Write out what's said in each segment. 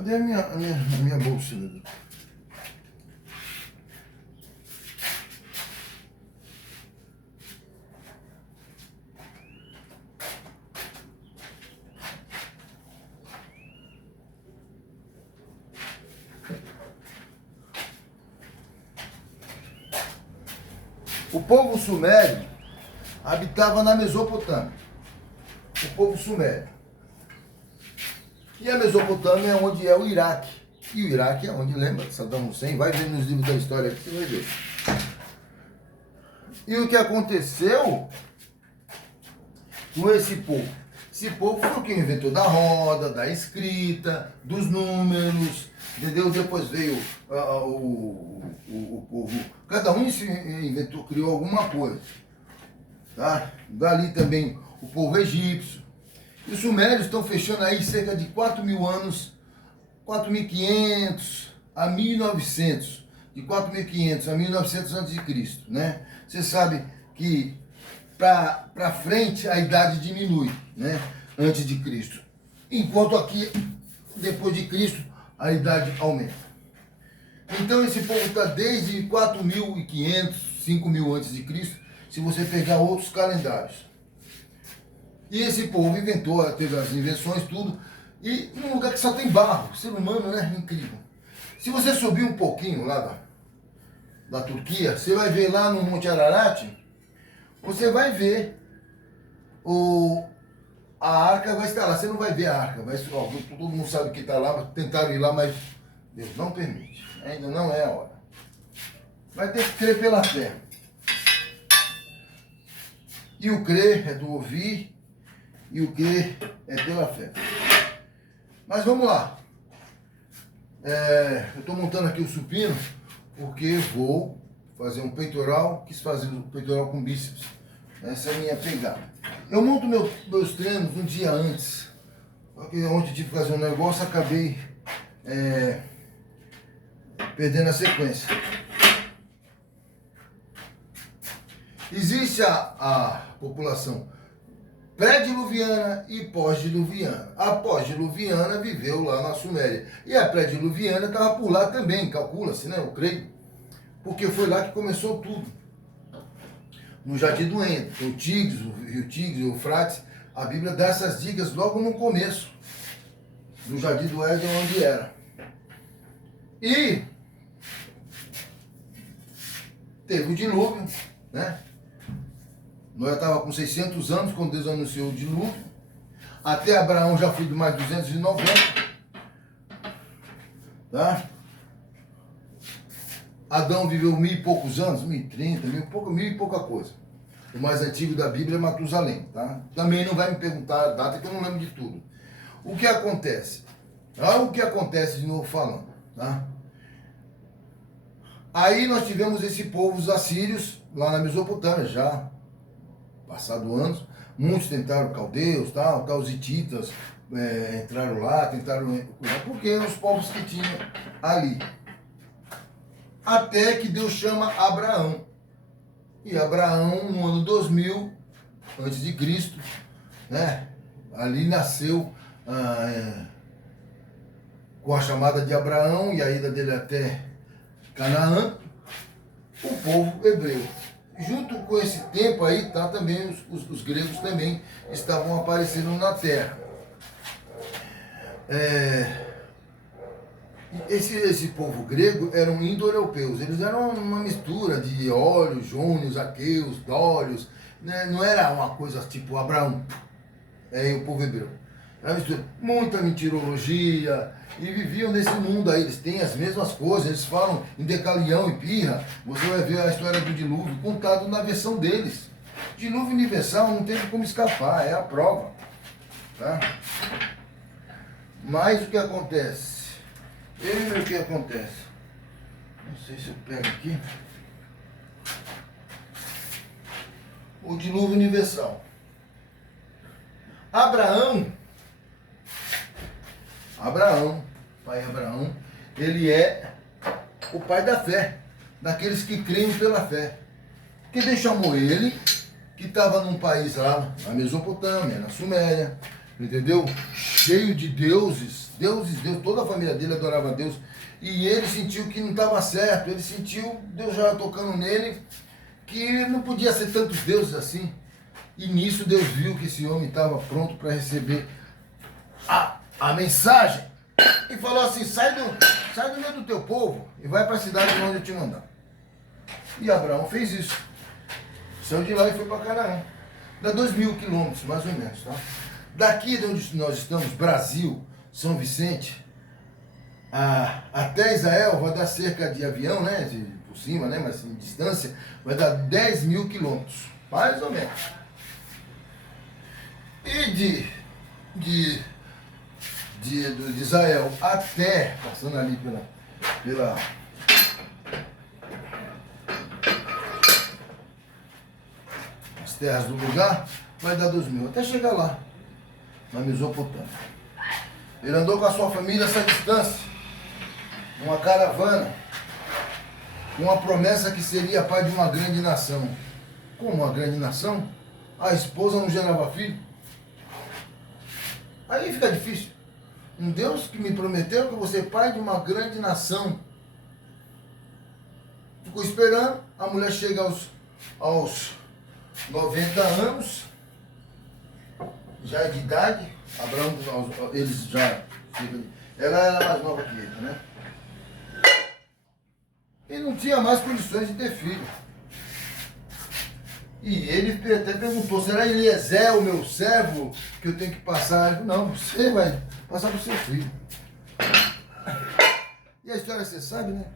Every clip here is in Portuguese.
Cadê a minha bolsa? O povo sumério habitava na Mesopotâmia. O povo sumério. E a Mesopotâmia é onde é o Iraque. E o Iraque é onde, lembra, Saddam Hussein, vai ver nos livros da história aqui, você vai ver. E o que aconteceu com esse povo? Esse povo foi o que inventou da roda, da escrita, dos números, entendeu? Depois veio o povo, cada um se inventou, criou alguma coisa. Tá? Dali também o povo egípcio. E os sumérios estão fechando aí cerca de 4.000 anos, 4.500 a 1.900, de 4.500 a 1.900 a.C., né? Você sabe que para frente a idade diminui, né? Antes de Cristo. Enquanto aqui, depois de Cristo, a idade aumenta. Então esse povo está desde 4.500, 5.000 antes de Cristo, se você pegar outros calendários. E esse povo inventou, teve as invenções, tudo, e num lugar que só tem barro, ser humano, né? Incrível. Se você subir um pouquinho lá da Turquia, você vai ver lá no Monte Ararat, você vai ver a arca vai estar lá. Você não vai ver a arca, mas ó, todo mundo sabe que está lá, tentaram ir lá, mas Deus não permite. Ainda não é a hora. Vai ter que crer pela fé. E o crer é do ouvir, e o crer é pela fé. Mas vamos lá. Eu estou montando aqui o supino porque vou fazer um peitoral, quis fazer um peitoral com bíceps. Essa é a minha pegada. Eu monto meus treinos um dia antes. Porque ontem tive que fazer um negócio, acabei perdendo a sequência. Existe a população pré-diluviana e pós-diluviana. A pós-diluviana viveu lá na Suméria. E a pré-diluviana estava por lá também, calcula-se, né? Eu creio. Porque foi lá que começou tudo. No Jardim do Éden, o Tigres, o rio Tigres, o Eufrates. A Bíblia dá essas dicas logo no começo do Jardim do Éden, onde era. E teve o dilúvio, né? Noé estava com 600 anos quando Deus anunciou o dilúvio. Até Abraão já foi de mais 290. Tá? Adão viveu 1.000 e poucos anos, 1.030, 1.000 e pouca coisa. O mais antigo da Bíblia é Matusalém. Tá? Também não vai me perguntar a data, que eu não lembro de tudo. O que acontece? Olha o que acontece de novo falando. Tá? Aí nós tivemos esse povo, os assírios, lá na Mesopotâmia, já passado anos. Muitos tentaram, caldeus, tal, os hititas entraram lá, tentaram... Porque eram os povos que tinham ali. Até que Deus chama Abraão. E Abraão, no ano 2000, antes de Cristo, né? Ali nasceu com a chamada de Abraão e a ida dele até Canaã, o povo hebreu. Junto com esse tempo aí, tá, também os gregos também estavam aparecendo na terra. Esse povo grego eram indo-europeus, eles eram uma mistura de órios, jônios, aqueus, dórios, né? Não era uma coisa tipo Abraão e o povo hebreu. Era mistura, muita mentirologia, e viviam nesse mundo aí, eles têm as mesmas coisas, eles falam em decalião e pirra. Você vai ver a história do dilúvio contado na versão deles. Dilúvio universal não tem como escapar, é a prova. Tá? Mas o que acontece? O que acontece? Não sei se eu pego aqui. O dilúvio universal. Abraão, pai Abraão, ele é o pai da fé, daqueles que creem pela fé. Que Deus chamou ele, que estava num país lá, na Mesopotâmia, na Suméria, entendeu? Cheio de deuses, Deus, toda a família dele adorava a Deus. E ele sentiu que não estava certo, ele sentiu Deus já tocando nele, que não podia ser tantos deuses assim. E nisso Deus viu que esse homem estava pronto para receber a mensagem. E falou assim, sai do meio do teu povo e vai para a cidade onde eu te mandar. E Abraão fez isso. Saiu de lá e foi para Canaã. Dá 2.000 quilômetros, mais ou menos, tá? Daqui de onde nós estamos, Brasil, São Vicente, até Israel vai dar cerca de avião, né? Por cima, né? Mas em distância, vai dar 10.000 quilômetros, mais ou menos. E de Israel até, passando ali pela as terras do lugar, vai dar 2.000, até chegar lá, na Mesopotâmia. Ele andou com a sua família essa distância, numa caravana, com uma promessa que seria pai de uma grande nação. Como uma grande nação? A esposa não gerava filho? Aí fica difícil. Um Deus que me prometeu que eu vou ser pai de uma grande nação. Ficou esperando, a mulher chega aos 90 anos, já é de idade, Abraão, eles já, ela era mais nova que ele, né? E não tinha mais condições de ter filho. E ele até perguntou, será Eliezer, o meu servo, que eu tenho que passar? Ele falou, não, você vai passar para o seu filho. E a história você sabe, né?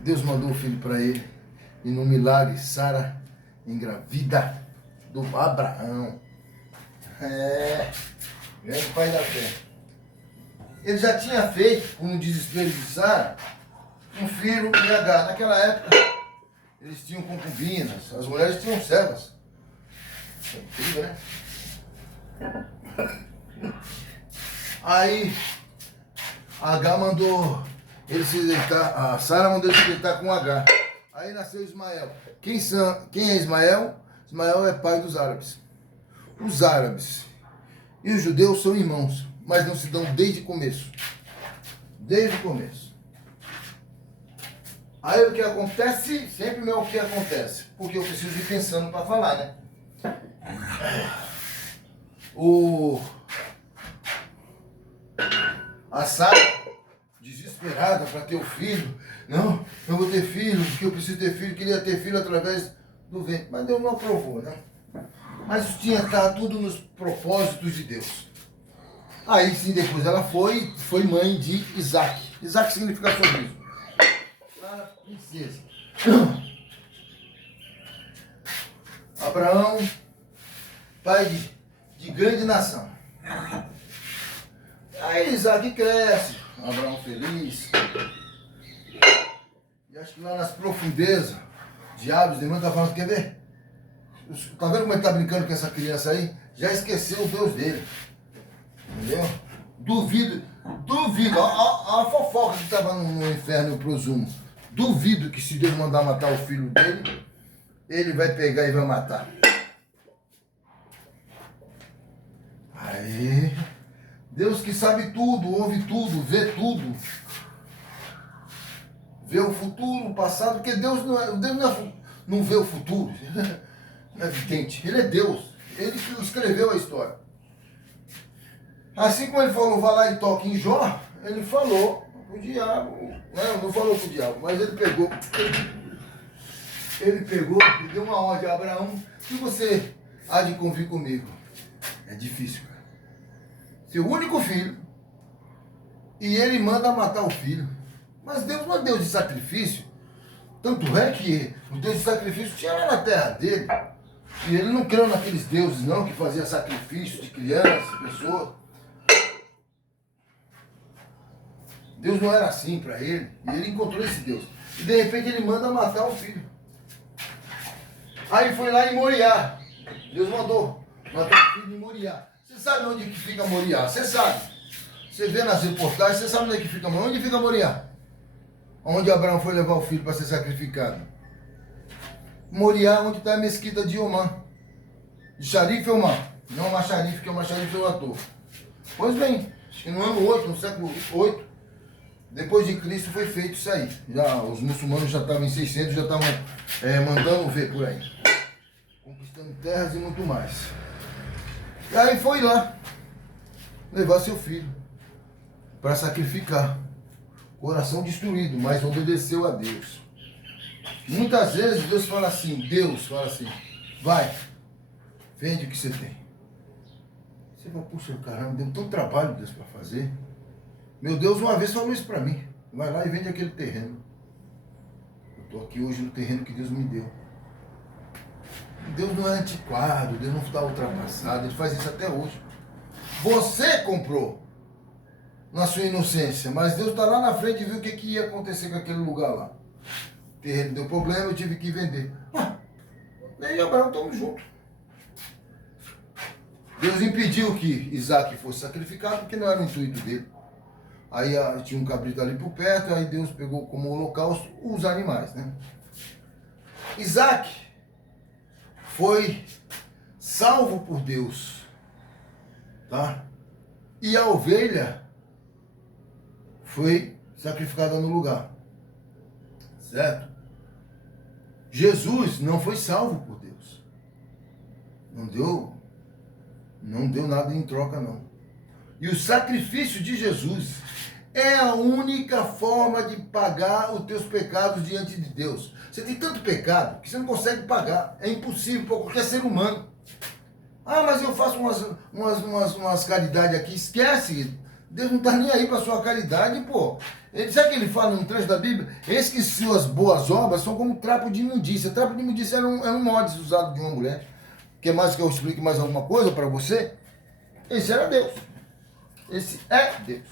Deus mandou o filho para ele. E no milagre, Sara engravida do Abraão. Grande pai da fé. Ele já tinha feito, com o desespero de Sara, um filho em Agar. Naquela época, eles tinham concubinas, as mulheres tinham servas. É incrível, né? Aí, Agar mandou ele se deitar, a Sara mandou ele se deitar com Agar. Aí nasceu Ismael. Quem é Ismael? Ismael é pai dos árabes. Os árabes e os judeus são irmãos, mas não se dão desde o começo. Desde o começo. Aí o que acontece, sempre é o que acontece, porque eu preciso ir pensando para falar, né? A Sara, desesperada para ter o filho, não, eu vou ter filho, porque eu preciso ter filho, queria ter filho através do ventre, mas Deus não aprovou, né? Mas isso tinha que estar tudo nos propósitos de Deus. Aí sim, depois ela foi mãe de Isaac. Isaac significa sorriso. Princesa. Abraão, pai de grande nação. Aí Isaac cresce, Abraão feliz. E acho que lá nas profundezas, diabos, irmão, tá falando, quer ver? Tá vendo como ele tá brincando com essa criança aí? Já esqueceu o Deus dele. Entendeu? Duvido, a fofoca que estava no inferno, eu presumo. Duvido que se Deus mandar matar o filho dele, ele vai pegar e vai matar. Aí, Deus que sabe tudo, ouve tudo, vê tudo. Vê o futuro, o passado, porque Deus não vê o futuro. Não é evidente. Ele é Deus. Ele que escreveu a história. Assim como ele falou, vai lá e toque em Jó, ele falou pro diabo, não falou pro diabo, mas ele pegou e deu uma ordem a Abraão, que você há de convir comigo. É difícil, cara. Seu único filho, e ele manda matar o filho. Mas Deus não é Deus de sacrifício. Tanto é que o Deus de sacrifício tinha lá na terra dele. E ele não creu naqueles deuses não, que faziam sacrifício de criança, pessoa. Deus não era assim para ele, e ele encontrou esse Deus. E de repente ele manda matar o filho. Aí foi lá em Moriá. Deus mandou matar o filho em Moriá. Você sabe onde que fica Moriá? Você sabe. Você vê nas reportagens, você sabe onde é que fica Moriá? Onde fica Moriá? Onde Abraão foi levar o filho para ser sacrificado. Moriá, onde está a mesquita de Omã. De Xarife Omã. Não uma Xarife, que uma Xarife é o ator. Pois bem, acho que no ano 8, no século 8, depois de Cristo foi feito isso aí. Já, os muçulmanos já estavam em 600, já estavam mandando ver por aí. Conquistando terras e muito mais. E aí foi lá levar seu filho para sacrificar. Coração destruído, mas obedeceu a Deus. Muitas vezes Deus fala assim, vai, vende o que você tem. Você fala, puxa, caramba, deu tanto trabalho Deus para fazer. Meu Deus uma vez falou isso para mim. Vai lá e vende aquele terreno. Eu estou aqui hoje no terreno que Deus me deu. Deus não é antiquado, Deus não está ultrapassado, Ele faz isso até hoje. Você comprou na sua inocência, mas Deus está lá na frente e viu o que ia acontecer com aquele lugar lá. O terreno deu problema, eu tive que vender. Eu e Abraão estamos juntos. Deus impediu que Isaac fosse sacrificado, porque não era o intuito dele. Aí tinha um cabrito ali por perto, aí Deus pegou como holocausto os animais, né? Isaac foi salvo por Deus, tá? E a ovelha foi sacrificada no lugar, certo? Jesus não foi salvo por Deus. Não deu nada em troca, não. E o sacrifício de Jesus é a única forma de pagar os teus pecados diante de Deus. Você tem tanto pecado que você não consegue pagar. É impossível para qualquer ser humano. Ah, mas eu faço umas caridades aqui. Esquece. Deus não está nem aí para a sua caridade, pô. Sabe o que ele fala no trecho da Bíblia? Eis que suas boas obras são como trapo de imundícia. Trapo de imundícia era um mods usado de uma mulher. Quer mais que eu explique mais alguma coisa para você? Esse era Deus. Esse é Deus.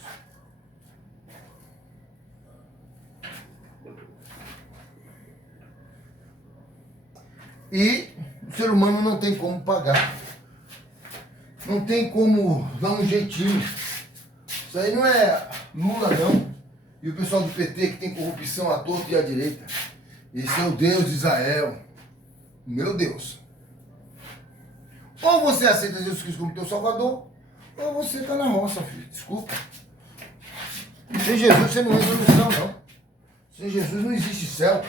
E o ser humano não tem como pagar. Não tem como dar um jeitinho. Isso aí não é Lula, não. E o pessoal do PT que tem corrupção à torta e à direita. Esse é o Deus de Israel. Meu Deus. Ou você aceita Jesus Cristo como teu Salvador, ou você está na roça, filho. Desculpa. Sem Jesus você não entra no céu, não. Sem Jesus não existe céu.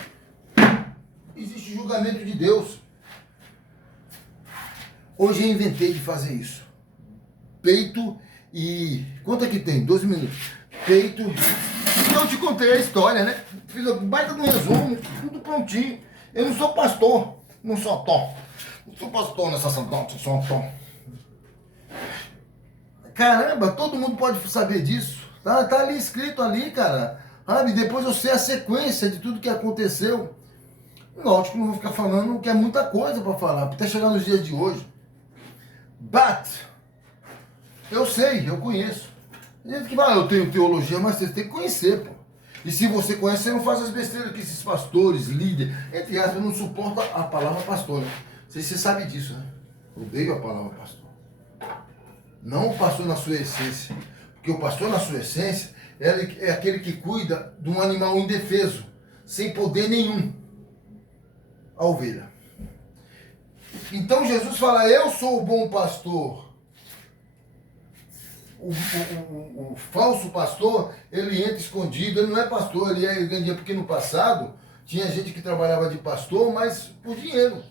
Existe julgamento de Deus. Hoje eu inventei de fazer isso. Peito e... Quanto é que tem? 12 minutos. Peito... Eu te contei a história, né? Fiz um baita de um resumo, tudo prontinho. Eu não sou pastor, não sou tom. Não sou pastor nessa Santão, sou tom. Caramba, todo mundo pode saber disso. Tá ali escrito ali, cara. Sabe? Depois eu sei a sequência de tudo que aconteceu. Lógico que não vou ficar falando que é muita coisa para falar, até chegar nos dias de hoje. But, eu sei, eu conheço. Tem gente que fala, eu tenho teologia, mas você tem que conhecer, pô. E se você conhece, você não faz as besteiras que esses pastores, líderes, entre aspas, não suportam a palavra pastor. Não sei se você sabe disso, né? Eu odeio a palavra pastor. Não o pastor na sua essência. Porque o pastor na sua essência é aquele que cuida de um animal indefeso, sem poder nenhum. A ovelha. Então Jesus fala, eu sou o bom pastor. O falso pastor, ele entra escondido, ele não é pastor, ele ganha dinheiro, porque no passado tinha gente que trabalhava de pastor, mas por dinheiro.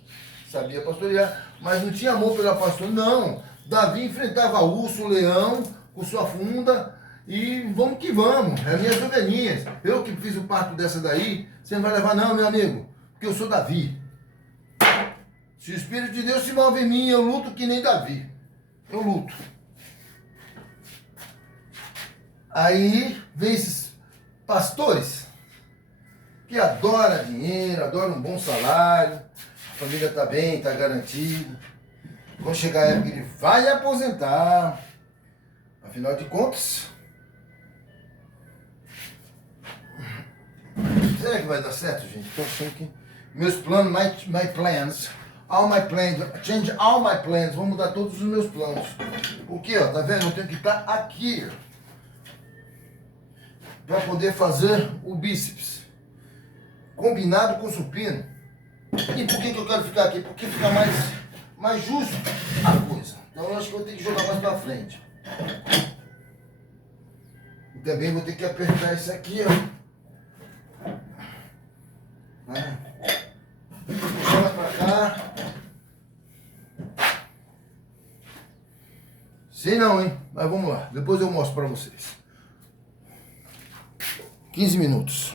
Sabia pastorear, mas não tinha amor pela pastor. Não, Davi enfrentava urso, leão, com sua funda, e vamos que vamos, é minhas ovelhinhas. Eu que fiz o parto dessa daí, você não vai levar não, meu amigo, porque eu sou Davi. Se o Espírito de Deus se move em mim, eu luto que nem Davi. Eu luto. Aí vem esses pastores que adoram dinheiro, adoram um bom salário, a família está bem, está garantida. Quando chegar a época, ele vai aposentar. Afinal de contas, será que vai dar certo, gente? Estou achando que meus planos, my plans, all my plans, change all my plans, vou mudar todos os meus planos. O que, ó, tá vendo? Eu tenho que estar aqui para poder fazer o bíceps combinado com o supino. E por que eu quero ficar aqui? Porque fica mais justo a coisa. Então eu acho que eu vou ter que jogar mais para frente. também vou ter que apertar isso aqui, ó. Puxa pra cá. Sei não, hein? Mas vamos lá. Depois eu mostro pra vocês. 15 minutos.